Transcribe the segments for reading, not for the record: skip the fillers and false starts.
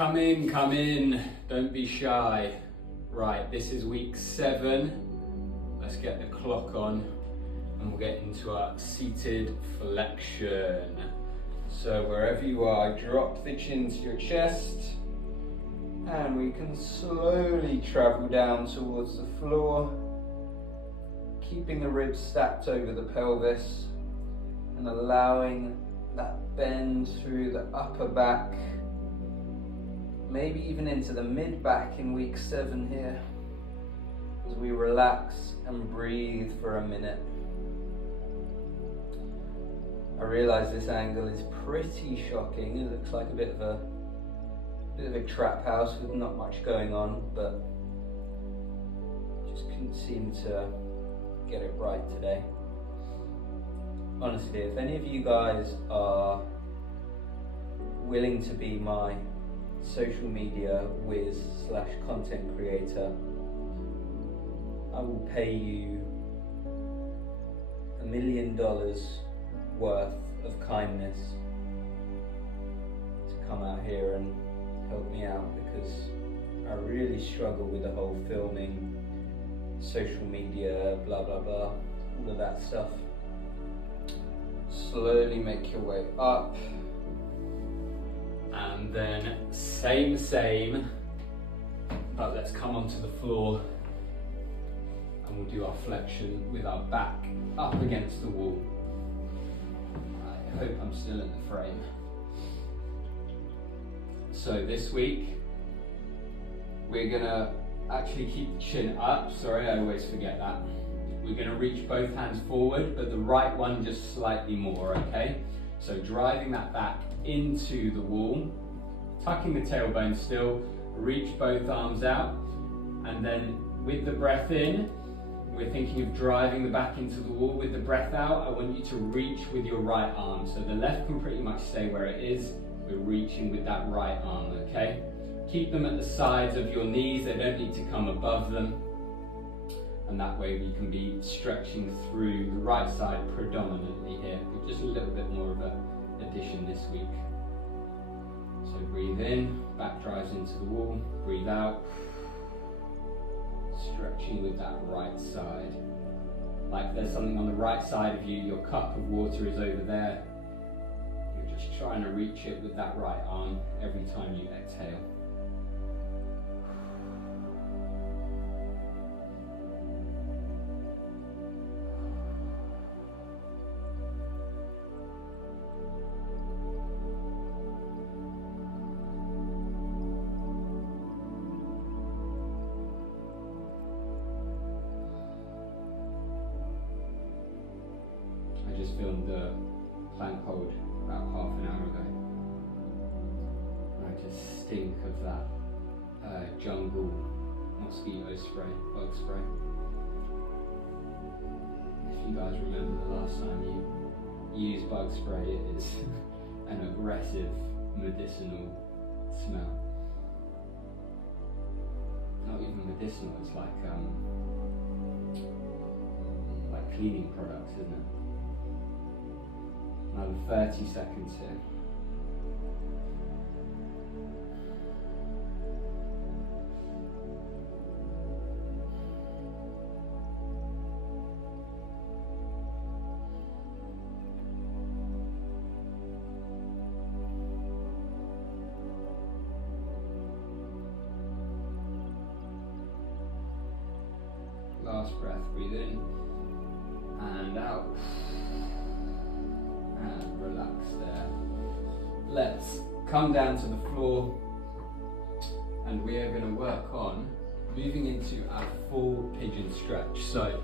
Come in, don't be shy. Right, this is week 7. Let's get the clock on and we'll get into our seated flexion. So wherever you are, drop the chin to your chest and we can slowly travel down towards the floor, keeping the ribs stacked over the pelvis and allowing that bend through the upper back, maybe even into the mid back in week 7 here, as we relax and breathe for a minute. I realise this angle is pretty shocking. It looks like a bit of a trap house with not much going on, but just couldn't seem to get it right today. Honestly, if any of you guys are willing to be my social media whiz / content creator, I will pay you $1 million worth of kindness to come out here and help me out, because I really struggle with the whole filming, social media, blah blah blah, all of that stuff. Slowly make your way up, and then same, but let's come onto the floor and we'll do our flexion with our back up against the wall. I hope I'm still in the frame. So this week we're gonna actually keep the chin up. Sorry, I always forget that. We're gonna reach both hands forward, but the right one just slightly more, okay? So driving that back into the wall, tucking the tailbone still, reach both arms out, and then with the breath in, we're thinking of driving the back into the wall. With the breath out, I want you to reach with your right arm. So the left can pretty much stay where it is. We're reaching with that right arm, okay? Keep them at the sides of your knees. They don't need to come above them. And that way we can be stretching through the right side predominantly here, with just a little bit more of an addition this week. So breathe in, back drives into the wall, breathe out, stretching with that right side. Like there's something on the right side of you, your cup of water is over there. You're just trying to reach it with that right arm every time you exhale. I just filmed the plank hold about half an hour ago, and I just stink of that jungle mosquito spray, bug spray. If you guys remember the last time you used bug spray, it is an aggressive medicinal smell. Not even medicinal, it's like cleaning products, isn't it? Another 30 seconds here. Last breath, breathe in and out. And relax there. Let's come down to the floor and we are going to work on moving into our full pigeon stretch. So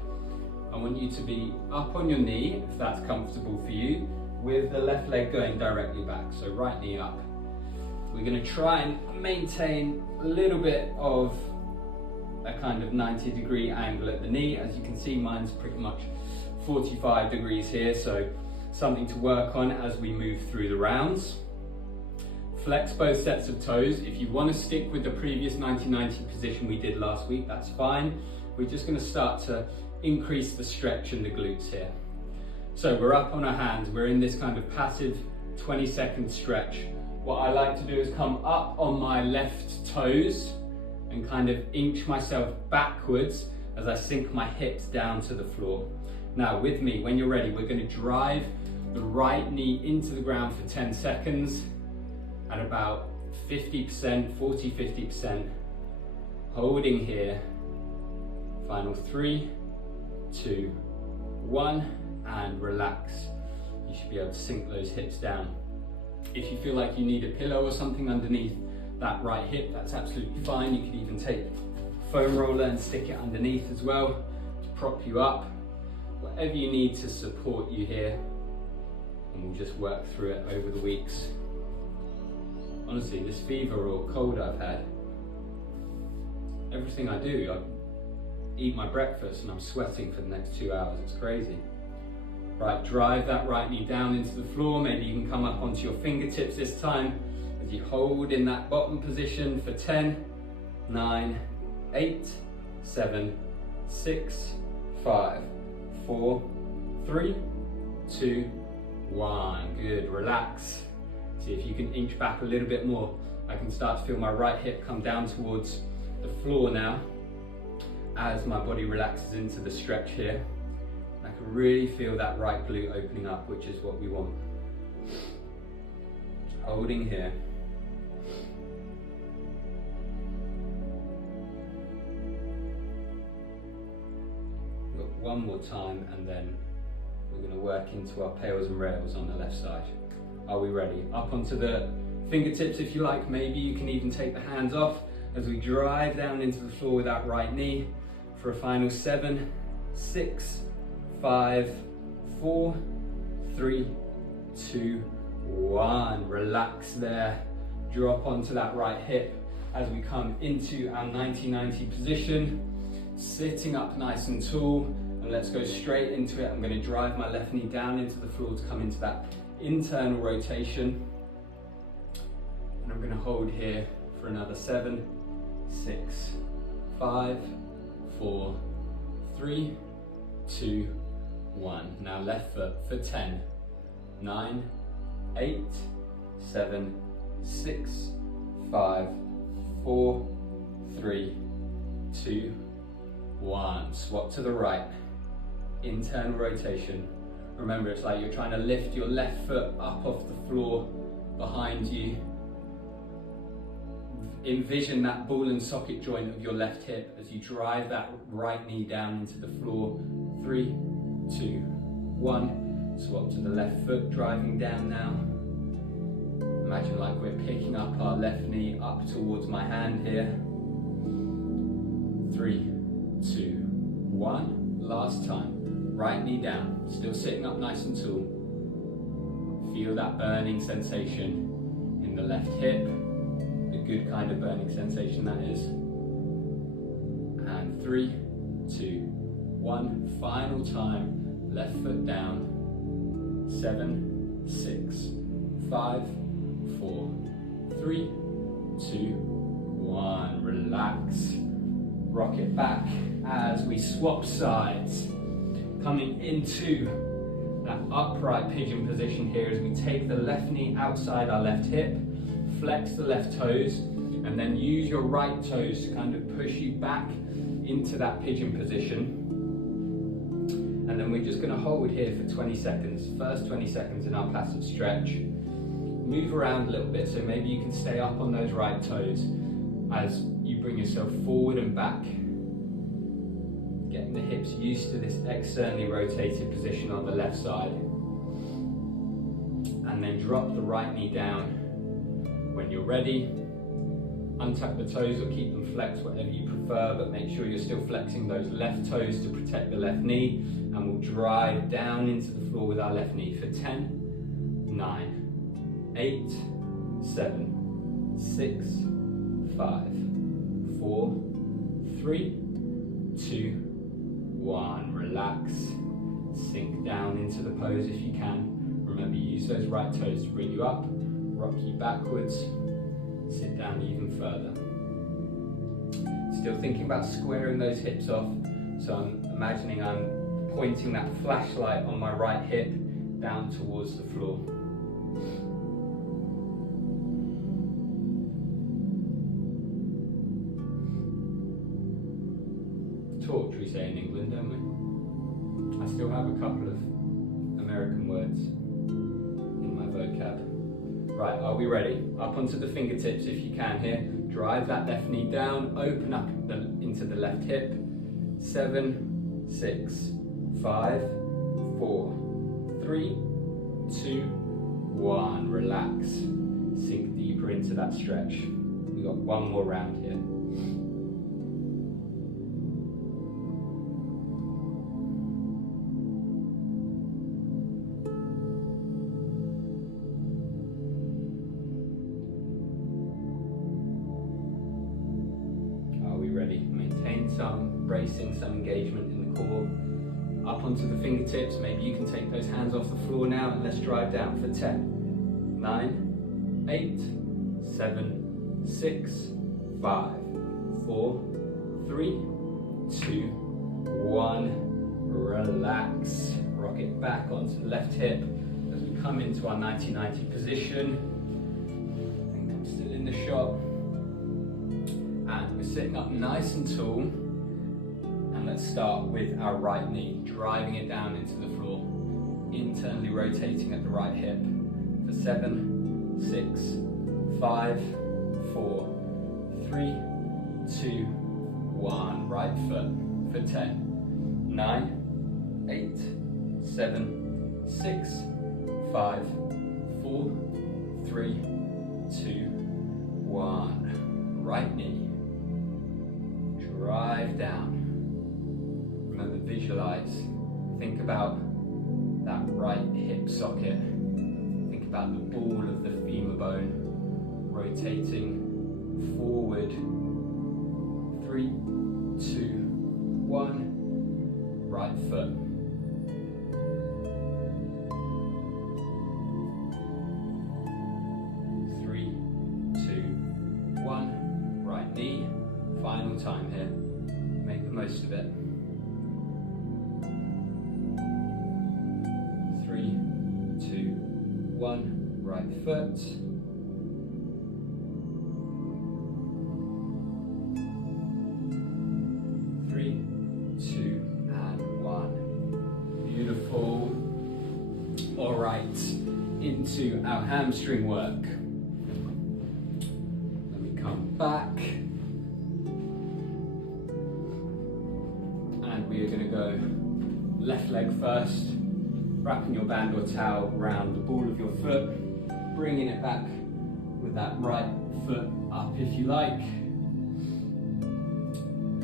I want you to be up on your knee, if that's comfortable for you, with the left leg going directly back. So right knee up. We're going to try and maintain a little bit of a kind of 90-degree angle at the knee. As you can see, mine's pretty much 45 degrees here, so something to work on as we move through the rounds. Flex both sets of toes. If you want to stick with the previous 90-90 position we did last week, that's fine. We're just going to start to increase the stretch in the glutes here. So we're up on our hands. We're in this kind of passive 20-second stretch What I like to do is come up on my left toes and kind of inch myself backwards as I sink my hips down to the floor. Now with me, when you're ready, we're going to drive the right knee into the ground for 10 seconds at about 50%, 40-50%. Holding here. Final 3, 2, 1, and relax. You should be able to sink those hips down. If you feel like you need a pillow or something underneath that right hip, that's absolutely fine. You could even take a foam roller and stick it underneath as well to prop you up. Whatever you need to support you here, and we'll just work through it over the weeks. Honestly, this fever or cold I've had, everything I do, I eat my breakfast and I'm sweating for the next 2 hours. It's crazy. Right, drive that right knee down into the floor. Maybe you can come up onto your fingertips this time as you hold in that bottom position for 10, 9, 8, 7, 6, 5, 4, 3, 2, 1. Good, relax. See if you can inch back a little bit more. I can start to feel my right hip come down towards the floor now as my body relaxes into the stretch here. I can really feel that right glute opening up, which is what we want. Holding here. Look, one more time, and then we're going to work into our pails and rails on the left side. Are we ready? Up onto the fingertips if you like. Maybe you can even take the hands off as we drive down into the floor with that right knee for a final 7, 6, 5, 4, 3, 2, 1. Relax there. Drop onto that right hip as we come into our 90-90 position. Sitting up nice and tall, and let's go straight into it. I'm going to drive my left knee down into the floor to come into that internal rotation. And I'm going to hold here for another 7, 6, 5, 4, 3, 2, 1. Now left foot for 10, 9, 8, 7, 6, 5, 4, 3, 2, 1. Swap to the right. Internal rotation. Remember, it's like you're trying to lift your left foot up off the floor behind you. Envision that ball and socket joint of your left hip as you drive that right knee down into the floor. 3, 2, 1. Swap to the left foot, driving down now. Imagine like we're picking up our left knee up towards my hand here. 3, 2, 1. Last time. Right knee down. Still sitting up nice and tall. Feel that burning sensation in the left hip. The good kind of burning sensation that is. And 3, 2, 1. Final time. Left foot down. 7, 6, 5, 4, 3, 2, 1. Relax. Rock it back as we swap sides. Coming into that upright pigeon position here as we take the left knee outside our left hip, flex the left toes, and then use your right toes to kind of push you back into that pigeon position. And then we're just going to hold here for 20 seconds. First 20 seconds in our passive stretch. Move around a little bit, so maybe you can stay up on those right toes as you bring yourself forward and back. Getting the hips used to this externally rotated position on the left side. And then drop the right knee down. When you're ready, untuck the toes or keep them flexed, whatever you prefer, but make sure you're still flexing those left toes to protect the left knee. And we'll drive down into the floor with our left knee for 10, 9, 8, 7, 6, 5, 4, 3, 2, 1. Relax. Sink down into the pose if you can. Remember, use those right toes to bring you up, rock you backwards, sit down even further. Still thinking about squaring those hips off, so I'm imagining I'm pointing that flashlight on my right hip down towards the floor. talk, we say in England, don't we? I still have a couple of American words in my vocab. Right, are we ready? Up onto the fingertips if you can here. Drive that left knee down, open up into the left hip. 7, 6, 5, 4, 3, 2, 1. Relax. Sink deeper into that stretch. We've got one more round here. Bracing, some engagement in the core. Up onto the fingertips, maybe you can take those hands off the floor now and let's drive down for 10, 9, 8, 7, 6, 5, 4, 3, 2, 1. Relax. Rock it back onto the left hip as we come into our 90-90 position. I think I'm still in the shot. And we're sitting up nice and tall. Let's start with our right knee, driving it down into the floor, internally rotating at the right hip for 7, 6, 5, 4, 3, 2, 1. Right foot for 10, 9, 8, 7, 6, 5, 4, 3, 2, 1. Right knee, drive down. Remember, visualize, think about that right hip socket, think about the ball of the femur bone rotating forward. 3, 2, 1, right foot. 3, 2, 1, right knee. Final time here, make the most of it. 1, right foot. 3, 2, and 1. Beautiful. All right, into our hamstring work. Let me come back. And we are going to go left leg first. Wrapping your band or towel around the ball of your foot, bringing it back with that right foot up if you like,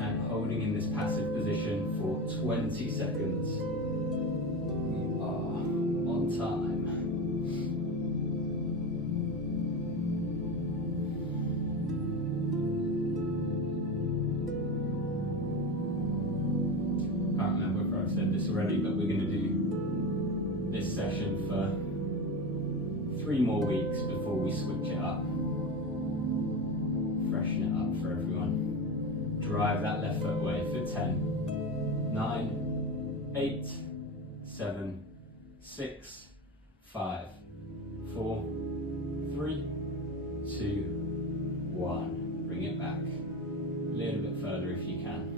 and holding in this passive position for 20 seconds. We are on time. Can't remember if I've said this already, but we're going to do this session for 3 more weeks before we switch it up. Freshen it up for everyone. Drive that left foot away for 10, 9, 8, 7, 6, 5, 4, 3, 2, 1. Bring it back. A little bit further if you can.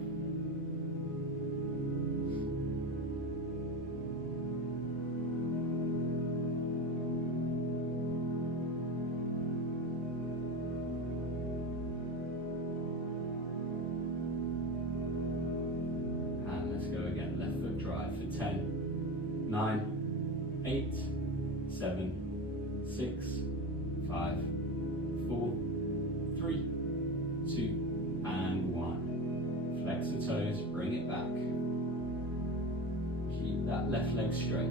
Drive for 10, 9, 8, 7, 6, 5, 4, 3, 2, and 1. Flex the toes, bring it back. Keep that left leg straight.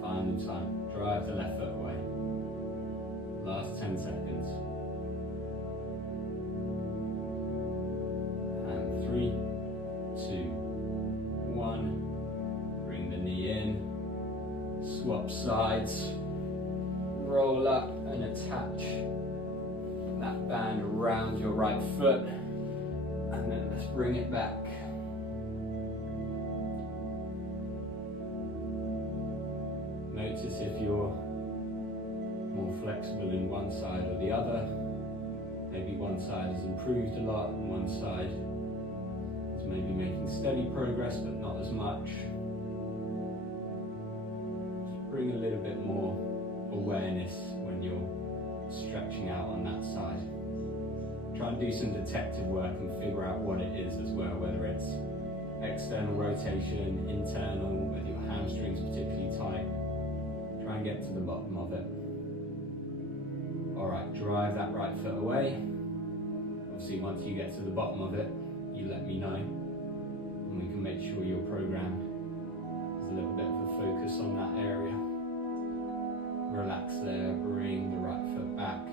Final time. Drive the left foot away. Last 10 seconds. And 3, 2, 1. Bring the knee in. Swap sides. Roll up and attach that band around your right foot. And then let's bring it back. Notice if you're more flexible in one side or the other. Maybe one side has improved a lot and one side is maybe making steady progress but not as much. Just bring a little bit more awareness when you're stretching out on that side. Try and do some detective work and figure out what it is as well, whether it's external rotation, internal, whether your hamstring's particularly tight. Try and get to the bottom of it. Alright, drive that right foot away. Obviously once you get to the bottom of it, you let me know and we can make sure your program has a little bit of a focus on that area. Relax there, bring the right foot back.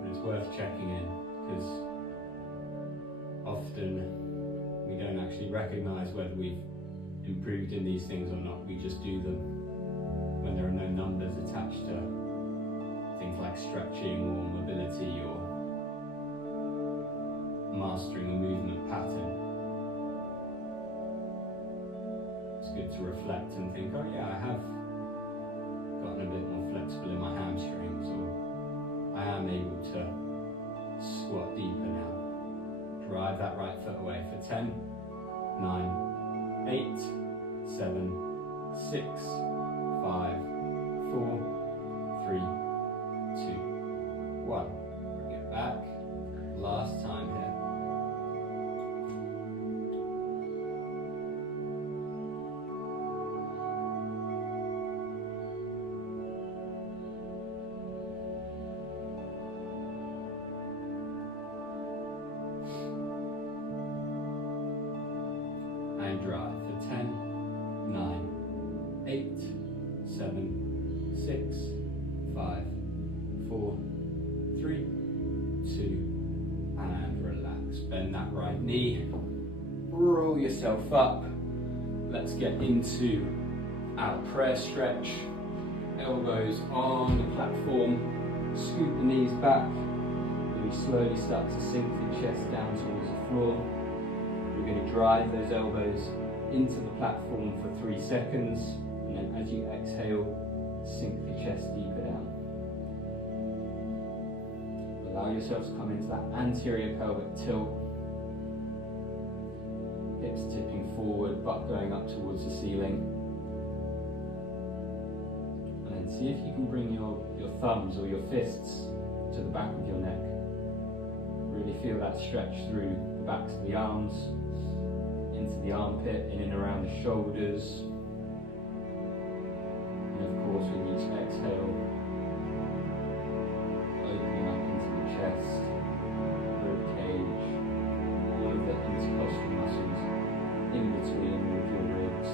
And it's worth checking in because often we don't actually recognise whether we've improved in these things or not. We just do them when there are no numbers attached to things like stretching or mobility or mastering a movement pattern. It's good to reflect and think, oh yeah, I have gotten a bit more flexible in my hamstrings, or I am able to squat deeper now. Drive that right foot away for 10, 9, 8, 7, 6, 5, 4, 3, 2, 1. Bring it back. Last time here. And drive for 10, 9, 8, 7, 6, 5, 4, 3, 2, and relax. Bend that right knee, roll yourself up. Let's get into our prayer stretch. Elbows on the platform, scoop the knees back. Really slowly start to sink the chest down towards the floor. You're going to drive those elbows into the platform for 3 seconds, and then as you exhale, sink the chest deeper down. Allow yourself to come into that anterior pelvic tilt, hips tipping forward, butt going up towards the ceiling. And then see if you can bring your thumbs or your fists to the back of your neck. Really feel that stretch through the backs of the arms, into the armpit, in and around the shoulders. And of course with each exhale, opening up into the chest, rib cage, all of the intercostal muscles in between with your ribs,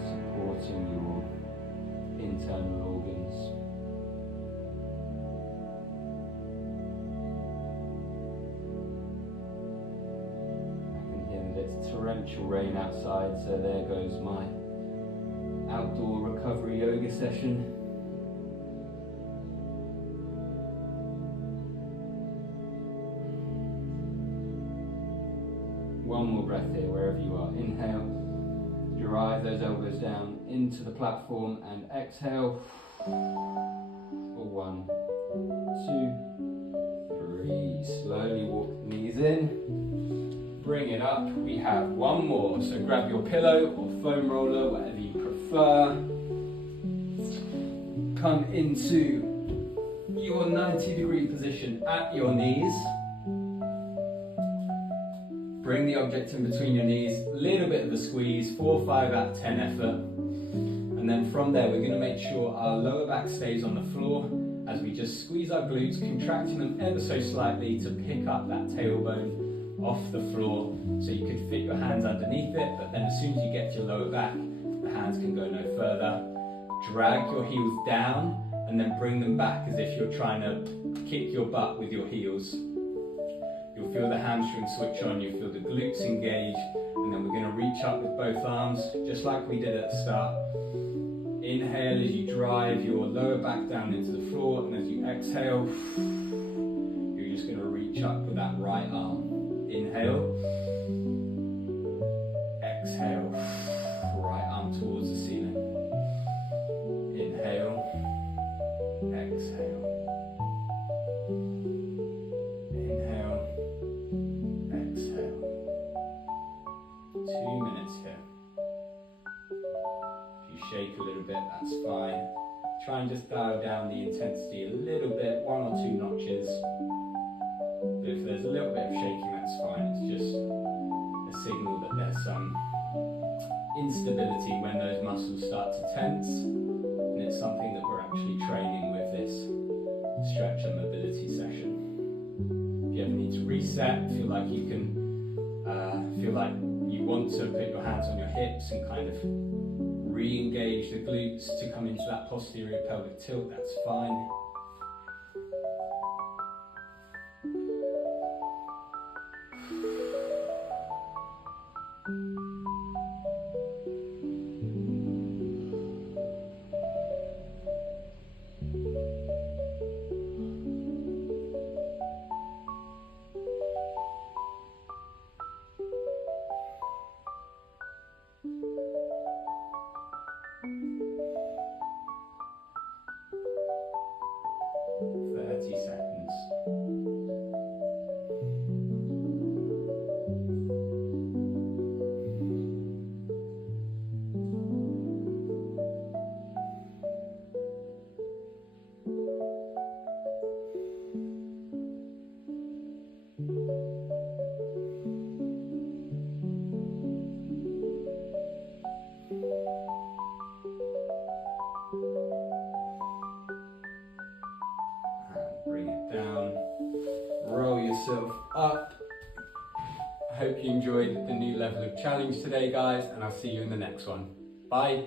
supporting your internal organs. It's torrential rain outside, so there goes my outdoor recovery yoga session. One more breath here, wherever you are. Inhale, drive those elbows down into the platform, and exhale for 1, 2, 3. Slowly walk the knees in, bring it up. We have one more, so grab your pillow or foam roller, whatever you prefer. Come into your 90-degree position at your knees. Bring the object in between your knees, little bit of a squeeze, 4, 5 out of 10 effort. And then from there, we're gonna make sure our lower back stays on the floor as we just squeeze our glutes, contracting them ever so slightly to pick up that tailbone off the floor. So you could fit your hands underneath it, but then as soon as you get to your lower back, the hands can go no further. Drag your heels down and then bring them back as if you're trying to kick your butt with your heels. You'll feel the hamstring switch on, you'll feel the glutes engage, and then we're going to reach up with both arms, just like we did at the start. Inhale as you drive your lower back down into the floor, and as you exhale, you're just going to reach up with that right arm. Inhale, exhale, right arm towards the ceiling. Inhale, exhale. Inhale, exhale. 2 minutes here. If you shake a little bit, that's fine. Try and just dial down the intensity a little bit, 1 or 2 notches. But if there's a little bit of shaking, that's fine. It's just a signal that there's some instability when those muscles start to tense, and it's something that we're actually training with this stretch and mobility session. If you ever need to reset, feel like you want to put your hands on your hips and kind of re-engage the glutes to come into that posterior pelvic tilt, that's fine. Bring it down, roll yourself up. I hope you enjoyed the new level of challenge today, guys, and I'll see you in the next one. Bye.